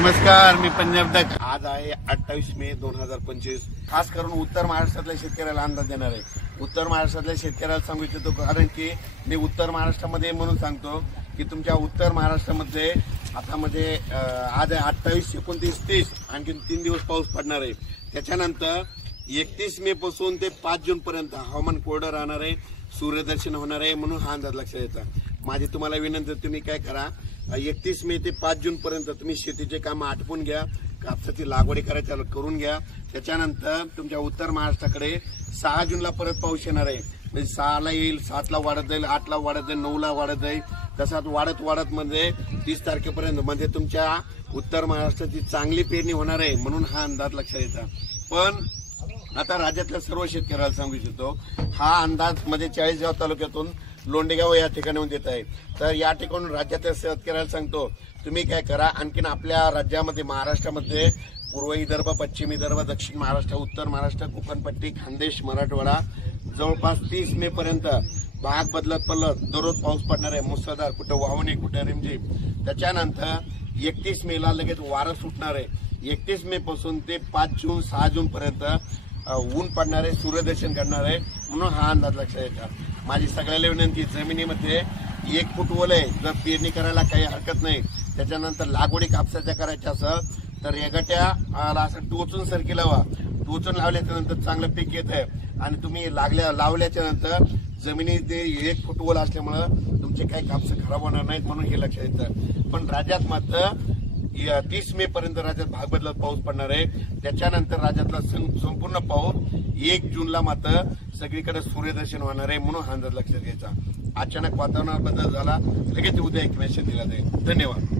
नमस्कार, मी पंजाब तक. आज आहे 28 मे 2025. खास करून उत्तर महाराष्ट्रातल्या शेतकऱ्याला अंदाज देणार आहे. उत्तर महाराष्ट्रातल्या शेतकऱ्याला सांगू इच्छितो कारण की मी उत्तर महाराष्ट्रामध्ये म्हणून सांगतो की तुमच्या उत्तर महाराष्ट्रामध्ये आता आज आहे 28, 29, 30 आणखी 3 दिवस पाऊस पडणार आहे. त्याच्यानंतर 31 मे पासून ते 5 जून पर्यंत हवामान कोरडं राहणार आहे, सूर्यदर्शन होणार आहे. म्हणून हा अंदाज लक्षात येतो. माझी तुम्हाला विनंती, तुम्ही काय करा, 31 मे ते 5 जून पर्यंत तुम्ही शेतीचे काम आटपून घ्या, कापसाची लागवडी करायच्या करून घ्या. त्याच्यानंतर तुमच्या उत्तर महाराष्ट्राकडे 6 जूनला परत पाऊस येणार आहे. म्हणजे 6ला येईल, 7ला वाढत जाईल, 8ला वाढत जाईल, 9ला वाढत जाईल. तसाच वाढत 30 तारखेपर्यंत म्हणजे तुमच्या उत्तर महाराष्ट्राची चांगली पेरणी होणार आहे. म्हणून हा अंदाज लक्षात येतो. पण आता राज्यातल्या सर्व शेतकऱ्याला सांगू इच्छितो, हा अंदाज 40गाव तालुक्यातून लोंडेगाव या ठिकाणी देत आहे. तर या ठिकाणून राज्यातल्या शेतकऱ्याला सांगतो, तुम्ही काय करा, आणखीन आपल्या राज्यामध्ये महाराष्ट्रामध्ये पूर्व विदर्भ, पश्चिम विदर्भ, दक्षिण महाराष्ट्र, उत्तर महाराष्ट्र, कोकणपट्टी, खानदेश, मराठवाडा जवळपास 30 मे पर्यंत भाग बदलत दररोज पाऊस पडणार आहे. मुसळधार, कुठं वाहून, कुठं रिमझिम. त्याच्यानंतर 31 मेला लगेच वारं सुटणार आहे. 31 मे पासून ते 5 जून 6 जून पर्यंत ऊन पडणार आहे, सूर्यदर्शन करणार आहे. म्हणून हा अंदाज लक्षात येतात. माझी सगळ्याला विनंती, जमिनीमध्ये 1 फूट ओल आहे, जर पेरणी करायला काही हरकत नाही. त्याच्यानंतर लागवडी कापसाच्या करायच्या असेल तर रेगाट्याला असं टोचून सरकी लावा. टोचून लावल्याच्या नंतर चांगलं पीक येत आहे. आणि तुम्ही लावल्याच्या नंतर जमिनीत 1 फूट ओल असल्यामुळं तुमचे काही कापस खराब होणार नाहीत. म्हणून हे लक्षात येतं. पण राज्यात मात्र 30 मे पर्यंत राज्यात भाग बदलत पाऊस पडणार आहे. त्याच्यानंतर राज्यातला संपूर्ण पाऊस 1 जूनला मात्र सगळीकडे सूर्यदर्शन होणार आहे. म्हणून हा अंदाज लक्षात घ्यायचा. अचानक वातावरणात बदल झाला, लगेच उद्या एक मेसेज दिला जाईल. धन्यवाद.